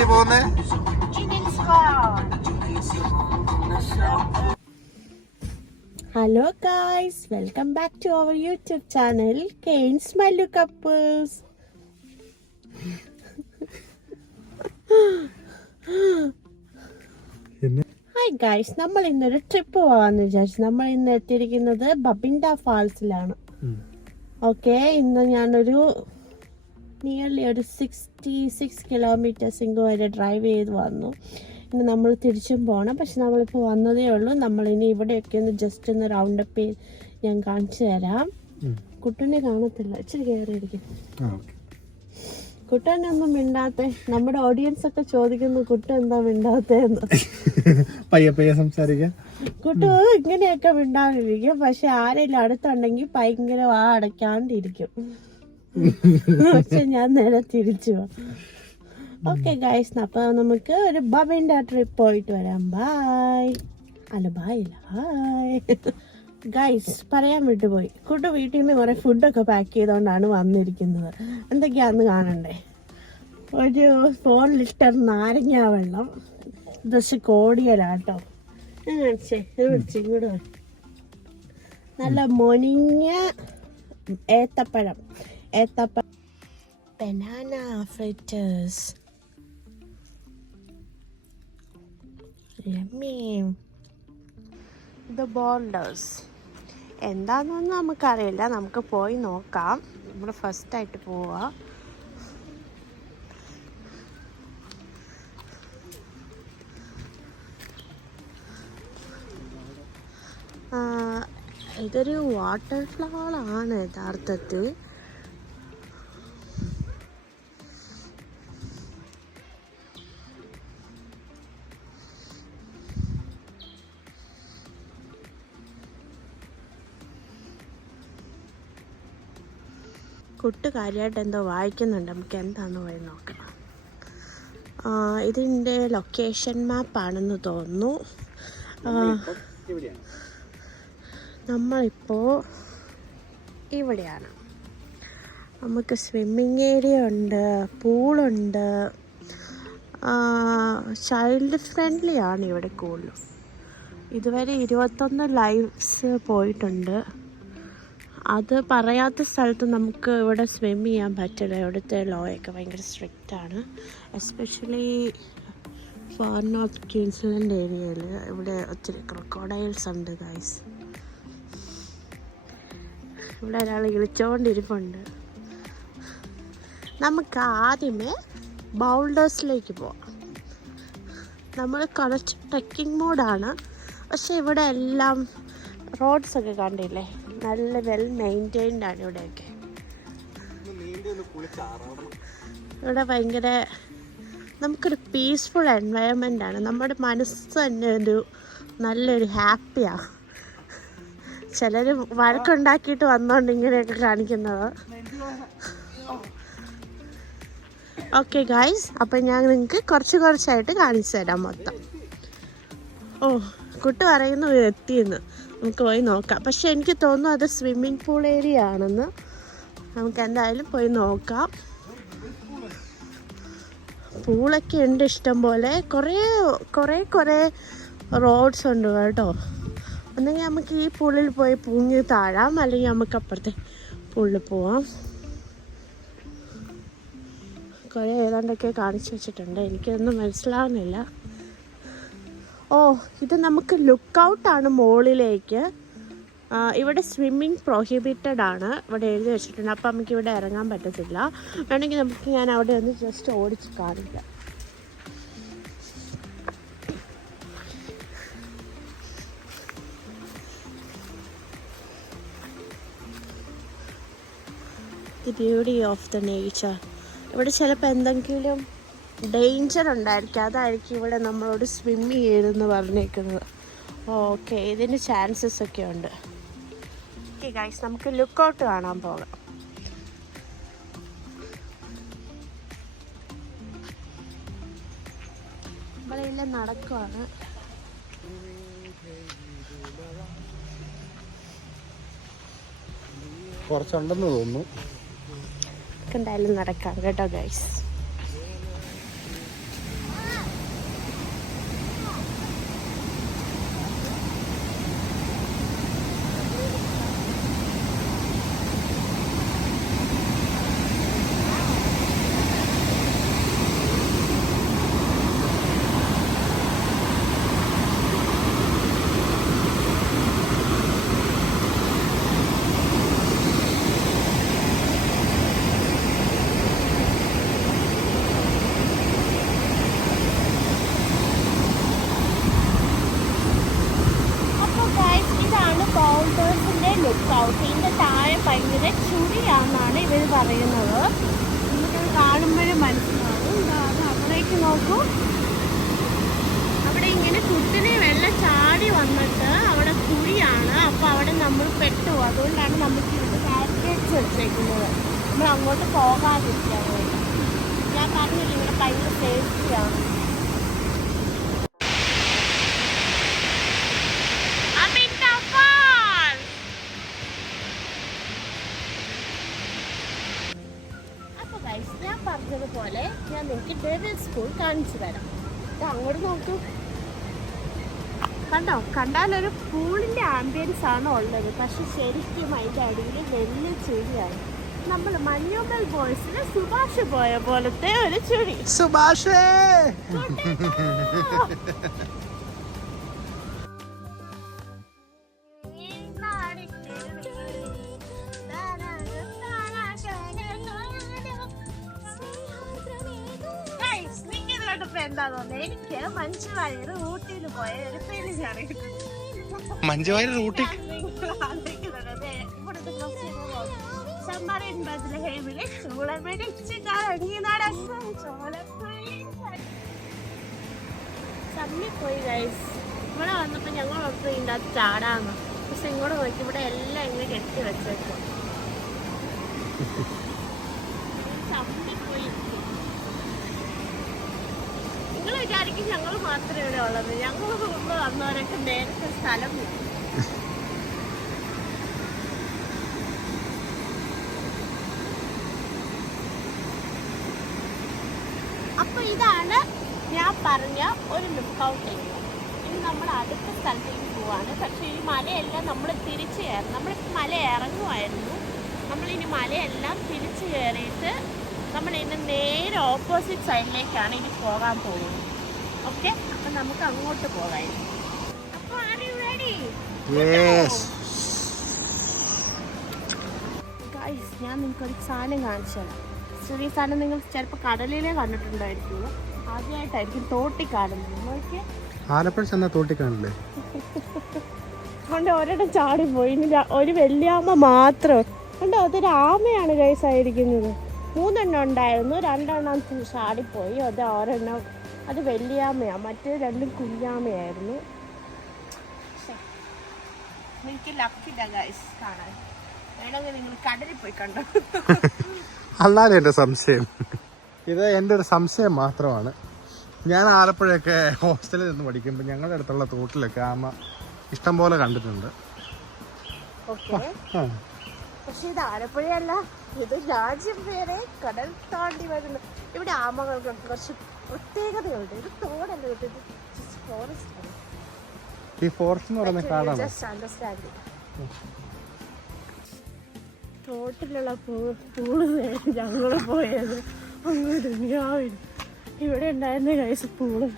ചേച്ചി പോകുന്നേ? Hello guys, welcome back to our YouTube channel Kane's Malu Couples. Hi guys, നമ്മൾ ഇന്നൊരു trip പോകാമെന്ന് വിചാരിച്ചു. നമ്മൾ ഇന്ന് എത്തിയിരിക്കുന്നത് ബബിൻഡ ഫാൾസിലാണ്. ഓക്കെ, ഇന്ന് ഞാനൊരു നിയർലി ഒരു 66 കിലോമീറ്റേഴ്സ് ഇങ്ങ് വരെ ഡ്രൈവ് ചെയ്ത് വന്നു. ഇനി നമ്മൾ തിരിച്ചും പോകണം. പക്ഷെ നമ്മളിപ്പോൾ വന്നതേ ഉള്ളൂ. നമ്മളിനി ഇവിടെയൊക്കെ ഒന്ന് ജസ്റ്റ് ഒന്ന് റൗണ്ട് അപ്പ് ഞാൻ കാണിച്ചു തരാം. കുട്ടനെ കാണത്തില്ല, ഇച്ചിരി കയറിയിരിക്കും. കുട്ടനൊന്നും മിണ്ടാത്ത, നമ്മുടെ ഓഡിയൻസ് ഒക്കെ ചോദിക്കുന്നു കുട്ട എന്താ മിണ്ടാത്തേന്ന്. കുട്ടു ഇങ്ങനെയൊക്കെ മിണ്ടാതിരിക്കും, പക്ഷെ ആരെങ്കിലും അടുത്തുണ്ടെങ്കിൽ ഭയങ്കര അടയ്ക്കാണ്ടിരിക്കും. പക്ഷെ ഞാൻ നേരെ തിരിച്ചു പോവാം. ഓക്കെ ഗൈസ്, അപ്പൊ നമുക്ക് ഒരു ബബിൻഡ ട്രിപ്പ് പോയിട്ട് വരാം. ബായ്. അല്ല ബായ് ഇല്ല, ഹായ് ഗൈസ്. പറയാൻ വിട്ടുപോയി, കുട്ടു വീട്ടിൽ നിന്ന് കുറെ ഫുഡൊക്കെ പാക്ക് ചെയ്തോണ്ടാണ് വന്നിരിക്കുന്നത്. എന്തൊക്കെയാന്ന് കാണണ്ടേ? ഒരു 4 ലിറ്റർ നാരങ്ങ വെള്ളം, ദശ കോടിയലാട്ടോ. ഇങ്ങോട്ട് നല്ല മൊനിഞ്ഞ ഏത്തപ്പഴം, ബനാന ഫ്രിറ്റേഴ്സ്, ഇത് ബോൾഡേഴ്സ്. എന്താണെന്നൊന്നും നമുക്കറിയില്ല, നമുക്ക് പോയി നോക്കാം. നമ്മൾ ഫസ്റ്റായിട്ട് പോവാ. ഇതൊരു വാട്ടർഫാൾ ആണ് യഥാർത്ഥത്തിൽ. കൂട്ടുകാരിയായിട്ട് എന്തോ വായിക്കുന്നുണ്ട്, നമുക്ക് എന്താണ് പോയി നോക്കാം. ഇതിൻ്റെ ലൊക്കേഷൻ മാപ്പാണെന്ന് തോന്നുന്നു. നമ്മളിപ്പോൾ ഇവിടെയാണ്. നമുക്ക് സ്വിമ്മിങ് ഏരിയ ഉണ്ട്, പൂളുണ്ട്. ചൈൽഡ് ഫ്രണ്ട്ലി ആണ് ഇവിടെ കൂടുതലും. ഇതുവരെ 21 ലൈവ്സ് പോയിട്ടുണ്ട്. അത് പറയാത്ത സ്ഥലത്ത് നമുക്ക് ഇവിടെ സ്വിം ചെയ്യാൻ പറ്റില്ല. ഇവിടുത്തെ ലോയൊക്കെ ഭയങ്കര സ്ട്രിക്റ്റ് ആണ്. എസ്പെഷ്യലി ഫാർ നോർത്ത് ക്വീൻസ്ലാൻഡ് ഏരിയയിൽ ഇവിടെ ഒത്തിരി ക്രൊക്കോഡൈൽസ് ഉണ്ട് ഗൈസ്. ഇവിടെ ഒരാൾ വിളിച്ചുകൊണ്ടിരിപ്പുണ്ട്. നമുക്ക് ആദ്യമേ ബൗൾഡേഴ്സിലേക്ക് പോവാം. നമ്മൾ കുറച്ച് ട്രെക്കിംഗ് മോഡാണ്, പക്ഷെ ഇവിടെ എല്ലാം റോഡ്സൊക്കെ കണ്ടില്ലേ, നല്ല വെൽ മെയിൻറ്റൈൻഡ് ആണ് ഇവിടെയൊക്കെ. ഇവിടെ ഭയങ്കര നമുക്കൊരു പീസ്ഫുൾ എൻവയൺമെൻ്റ് ആണ്. നമ്മുടെ മനസ്സ് തന്നെ ഒരു നല്ലൊരു ഹാപ്പിയാണ്. ചിലർ വഴക്കുണ്ടാക്കിയിട്ട് വന്നോണ്ട് ഇങ്ങനെയൊക്കെ കാണിക്കുന്നത്. ഓക്കെ ഗൈസ്, അപ്പം ഞാൻ നിങ്ങൾക്ക് കുറച്ചായിട്ട് കാണിച്ചു തരാം മൊത്തം. കുട്ടി പറയുന്നു എത്തിയെന്ന്, നമുക്ക് പോയി നോക്കാം. പക്ഷെ എനിക്ക് തോന്നുന്നു അത് സ്വിമ്മിങ് പൂൾ ഏരിയ ആണെന്ന്. നമുക്ക് എന്തായാലും പോയി നോക്കാം. പൂളൊക്കെ ഉണ്ട് ഇഷ്ടം പോലെ, കുറേ റോഡ്സ് ഉണ്ട് കേട്ടോ. ഒന്നെങ്കിൽ നമുക്ക് ഈ പൂളിൽ പോയി പൂങ്ങി താഴാം, അല്ലെങ്കിൽ നമുക്ക് അപ്പുറത്തെ പൂളിൽ പോവാം. കുറേ ഏതാണ്ടൊക്കെ കാണിച്ചു വെച്ചിട്ടുണ്ട്, എനിക്കൊന്നും മനസ്സിലാവുന്നില്ല. ഇത് നമുക്ക് ലുക്ക് ഔട്ടാണ് മുകളിലേക്ക്. ഇവിടെ സ്വിമ്മിങ് പ്രൊഹിബിറ്റഡ് ആണ്, ഇവിടെ എഴുതി വെച്ചിട്ടുണ്ട്. അപ്പം നമുക്ക് ഇവിടെ ഇറങ്ങാൻ പറ്റത്തില്ല. വേണമെങ്കിൽ ഞാൻ അവിടെ ഒന്ന് ജസ്റ്റ് ഓടിച്ച് കാണിക്കാം. The beauty of the nature. ഇവിടെ ചിലപ്പോൾ എന്തെങ്കിലും ഡേഞ്ചർ ഉണ്ടായിരിക്കും, അതായിരിക്കും ഇവിടെ നമ്മളോട് സ്വിം ചെയ്തെന്ന് പറഞ്ഞേക്കുന്നത്. ഓക്കെ, ഇതിന് ചാൻസസ് ഒക്കെ ഉണ്ട്. ഓക്കെ ഗൈസ്, നമുക്ക് ലുക്ക് ഔട്ട് കാണാൻ പോകാം. നമ്മളില്ല നടക്കുവാണ്. കുറച്ചുണ്ടെന്ന് തോന്നുന്നു. എന്തായാലും നടക്കാം കേട്ടോ ഗൈസ്. Look out. ഇതിൻ്റെ താഴെ ഭയങ്കര ചുടിയാണെന്നാണ് ഇവർ പറയുന്നത്. നമുക്കത് കാണുമ്പോഴും മനസ്സിലാവും. അത് അവിടേക്ക് നോക്കൂ, അവിടെ ഇങ്ങനെ കുട്ടിനെ വെള്ളം ചാടി വന്നിട്ട് അവിടെ കുഴിയാണ്. അപ്പോൾ അവിടെ നമ്മൾ പെട്ടുപോകും. അതുകൊണ്ടാണ് നമുക്ക് ഇവിടെ ബാരിക്കേഡ്സ് വെച്ചേക്കുന്നത്, നമ്മൾ അങ്ങോട്ട് പോകാതിരിക്കാൻ വേണ്ടി. ഞാൻ പറഞ്ഞില്ല ഇവിടെ ഭയങ്കര സേഫ്റ്റിയാണ്. ഞാൻ പറഞ്ഞതുപോലെ ഞാൻ നിങ്ങൾക്ക് ഡെവിൽ സ്കൂൾ കാണിച്ചു തരാം. അങ്ങോട്ട് നോക്കൂ, കണ്ടോ? കണ്ടാലൊരു പൂളിൻ്റെ ആംബിയൻസ് ആണ് ഉള്ളത്. പക്ഷെ ശരിക്കും അതിൻ്റെ അടിയിൽ വലിയ ചുഴിയാണ്. നമ്മൾ മഞ്ഞുമൽ ബോയ്സിന് സുഭാഷ് പോയ പോലത്തെ ഒരു ചുഴി. സുഭാഷ് എന്താ തോന്നുന്നത്? എനിക്ക് മഞ്ജുവായൂർ ഊട്ടിയിൽ പോയ ഒരു ഫീലിംഗാണ്. മഞ്ജുവായൂർ ഊട്ടി പോയി ഗൈസ്. ഇവിടെ വന്നപ്പോ ഞങ്ങൾ ഓർത്ത് ഇതിൻ്റെ അത് ചാടാന്ന്. പക്ഷെ ഇങ്ങോട്ട് നോക്കി ഇവിടെ എല്ലാം ഇങ്ങനെ കെട്ടി വെച്ചേക്കും. പോയി നിങ്ങൾ വിചാരിക്കും ഞങ്ങൾ മാത്രമേ ഇവിടെ ഉള്ളത്. ഞങ്ങൾ മുമ്പ് വന്നവരൊക്കെ നേരത്തെ സ്ഥലം കിട്ടും. അപ്പൊ ഇതാണ് ഞാൻ പറഞ്ഞ ഒരു ലുക്ക് ഔട്ട് ഏരിയ. ഇനി നമ്മൾ അടുത്ത സ്ഥലത്തേക്ക് പോവാണ്. പക്ഷെ ഈ മലയെല്ലാം നമ്മൾ തിരിച്ചു കയറും. നമ്മളിപ്പോൾ മല ഇറങ്ങുമായിരുന്നു. നമ്മളിനി മലയെല്ലാം തിരിച്ചു കയറിയിട്ട് നമ്മൾ ഇതിൻ്റെ നേരെ ഓപ്പോസിറ്റ് സൈഡിലേക്കാണ് ഇനി പോകാൻ പോകുന്നത്. ഓക്കെ, അപ്പം നമുക്ക് അങ്ങോട്ട് പോകാമായിരുന്നു. അപ്പോൾ ആർ യു റെഡി? ഗൈസ്, ഞാൻ നിങ്ങൾക്കൊരു സാധനം കാണിച്ചു തരാം. ഈ സാധനം നിങ്ങൾ ചിലപ്പോൾ കടലിലേ കണ്ടിട്ടുണ്ടായിരിക്കുള്ളൂ. ആദ്യമായിട്ടായിരിക്കും തോട്ടി കാണുന്നത്. നോക്കിയേ, ആലപ്പുഴ ചെന്ന തോട്ടി കാണില്ലേ? അതുകൊണ്ട് ഒരിടം ചാടിപ്പോയി. ഇനി ഒരു വെള്ളിയാമ മാത്രം കണ്ടോ. അതൊരു ആമയാണ് ഗൈസ് ആയിരിക്കുന്നത്. 3 എണ്ണം ഉണ്ടായിരുന്നു, 2 എണ്ണം ചാടിപ്പോയി. അത് ഒരെണ്ണം അത് വെള്ളിയാമയാണ്, മറ്റേ 2 കുഞ്ഞാമയായിരുന്നു. എനിക്ക് ലക്കില്ല ഗൈസ് കാണാൻ. വേണമെങ്കിൽ നിങ്ങൾ കടലിൽ പോയി കണ്ടോ. അല്ലാതെ എൻ്റെ സംശയം ഇത് എൻ്റെ ഒരു സംശയം മാത്രമാണ്. ഞാൻ ആലപ്പുഴയൊക്കെ ഹോസ്റ്റലിൽ നിന്ന് പഠിക്കുമ്പോൾ ഞങ്ങളുടെ അടുത്തുള്ള തോട്ടിലൊക്കെ ആമ ഇഷ്ടം പോലെ കണ്ടിട്ടുണ്ട്. പക്ഷെ ഇത് ആലപ്പുഴയല്ല, ഇത് രാജ്യം വേറെ, കടൽ താണ്ടി വരുന്നു. ഇവിടെ ആമകൾക്ക് കുറച്ച് പ്രത്യേകതയുണ്ട്. ഇത് തോടല്ല, ഇത് ഫോറസ്റ്റ് ആണ്. ഈ ഫോറസ്റ്റ് എന്ന് പറയുന്ന കാടാണ്. തോട്ടിലുള്ള പൂള് ഞങ്ങൾ പോയത് അങ്ങോട്ട് ഞാവില്ല. ഇവിടെ ഉണ്ടായിരുന്ന കൈസ് pool.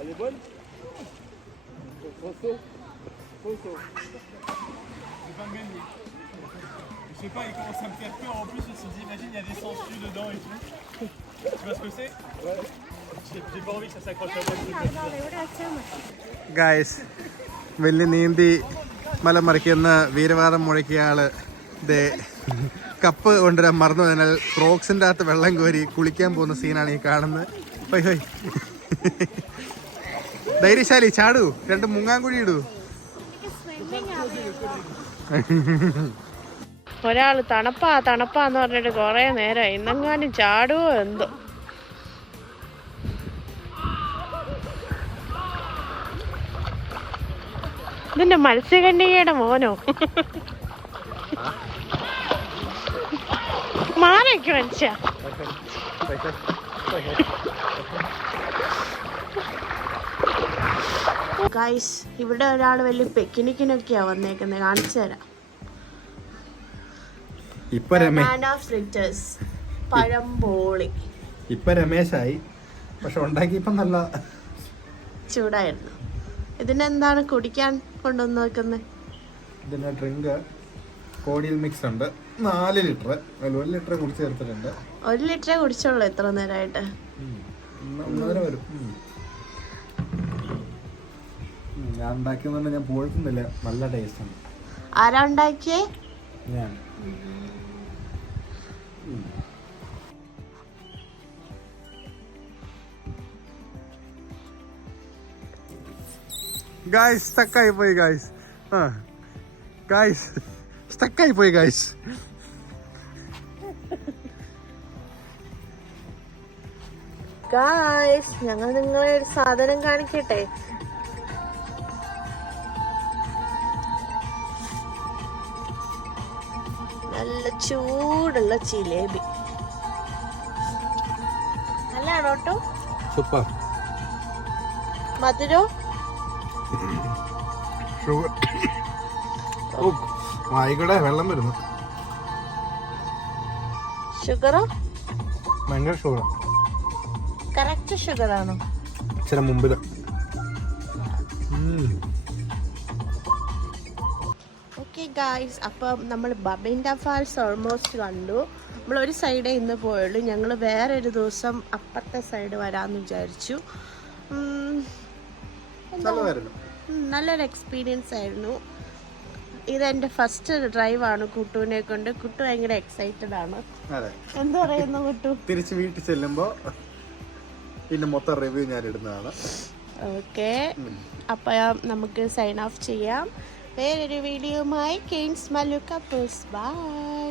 Elle est bonne? Fosso. C'est pas gagné. Je sais pas, il commence à me faire peur en plus. Il se dit, imagine, il y a des sangsues dedans et tout. Tu vois ce que c'est? Ouais. J'ai pas envie que ça s'accroche à moi. Guys, വലിയ നീന്തി മല മറിക്കുന്ന വീരവാദം മുഴക്കിയ ആള് ദേ cup കൊണ്ടുവരാൻ മറന്നു. അതിനാൽ ക്രോക്സിൻ്റെ അകത്ത് വെള്ളം കോരി കുളിക്കാൻ പോകുന്ന സീനാണ് ഈ കാണുന്നത്. ഹോയ് ഹോയ്, ധൈര്യശാലി ചാടൂ, 2 മുങ്ങാങ്കുഴി ഇടൂ. ഒരാള് തണുപ്പാന്ന് പറഞ്ഞിട്ട് കൊറേ നേരം ഇന്നെങ്ങാനും ചാടുവോ എന്തോ. ഇതിന്റെ മത്സ്യകന്യകയുടെ മോനോ? മാറിയൊക്കെ മനുഷ്യ. ഗൈസ്, ഇവിടെ ഒരാൾ വലിയ പിക്നിക്കിനൊക്കെയാ വന്നേക്കുന്നത്. കാണിച്ചു തരാം. ബനാന ഫ്രിറ്റേഴ്സ്, പഴംബോളി, ഇപ്പം രമേശായി, പക്ഷെ ഉണ്ടാക്കിയപ്പം നല്ല ചൂടായിരുന്നു. ഇതിനെന്താണ് കുടിക്കാൻ കൊണ്ടുവന്ന് വെക്കുന്നത്? ഇതിന് ഡ്രിങ്ക് കോഡിയൽ മിക്സ് ഉണ്ട്, 4 ലിറ്റർ, 1 ലിറ്റർ കുടിച്ച് ചേർത്തിട്ടുണ്ട്. 1 ലിറ്ററേ കുടിച്ചോളൂ എത്ര നേരമായിട്ട്? 1.5 വരും. ഞാൻ ഉണ്ടാക്കിയതുകൊണ്ട് ഞാൻ പോയിട്ടുന്നില്ല, നല്ല ടേസ്റ്റ് ഉണ്ട്. ആരാ ഉണ്ടാക്കിയേ? ഞാൻ. ഗായ്സ് സ്റ്റക്കായി പോയി ഗായ്സ്. ഗായ്സ് സ്റ്റക്കായി പോയി ഗായ്സ്. ഗായ്സ് ഞങ്ങൾ നിങ്ങളെ ഒരു സാധനം കാണിക്കട്ടെ. നല്ല ചൂടുള്ള ജിലേബി. നല്ലതാണോ കേട്ടോ? സൂപ്പർ. മധുരോ? ഷുഗർ. വായിക്കടെ വെള്ളം വരുന്നു. ഷുഗറോ? ഭയങ്കര ഷുഗർ. കറക്റ്റ് ഷുഗർ ആണോ? ഇച്ചിരി മുമ്പില്. ഓക്കെ ഗായ്സ്, അപ്പം നമ്മൾ ബബിൻ്റെ ഫാൾസ് ഓൾമോസ്റ്റ് കണ്ടു. നമ്മളൊരു സൈഡേ ഇന്ന് പോയുള്ളൂ. ഞങ്ങൾ വേറൊരു ദിവസം അപ്പുറത്തെ സൈഡ് വരാമെന്ന് വിചാരിച്ചു. നല്ലൊരു എക്സ്പീരിയൻസ് ആയിരുന്നു. ഇതെൻ്റെ ഫസ്റ്റ് ഡ്രൈവാണ് കുട്ടുവിനെ കൊണ്ട്. കുട്ടു ഭയങ്കര എക്സൈറ്റഡ് ആണ്. എന്താ പറയുന്നു കുട്ടു? തിരിച്ച് വീട്ടിൽ ചെല്ലുമ്പോ പിന്നെ മൊത്തം റിവ്യൂ ഞാൻ ഇടുന്നതാണ്. ഓക്കെ, അപ്പം നമുക്ക് സൈൻ ഓഫ് ചെയ്യാം. വേറൊരു വീഡിയോയുമായി കെയ്ൻസ് മല്ലു കപ്പിൾസ്. ബൈ.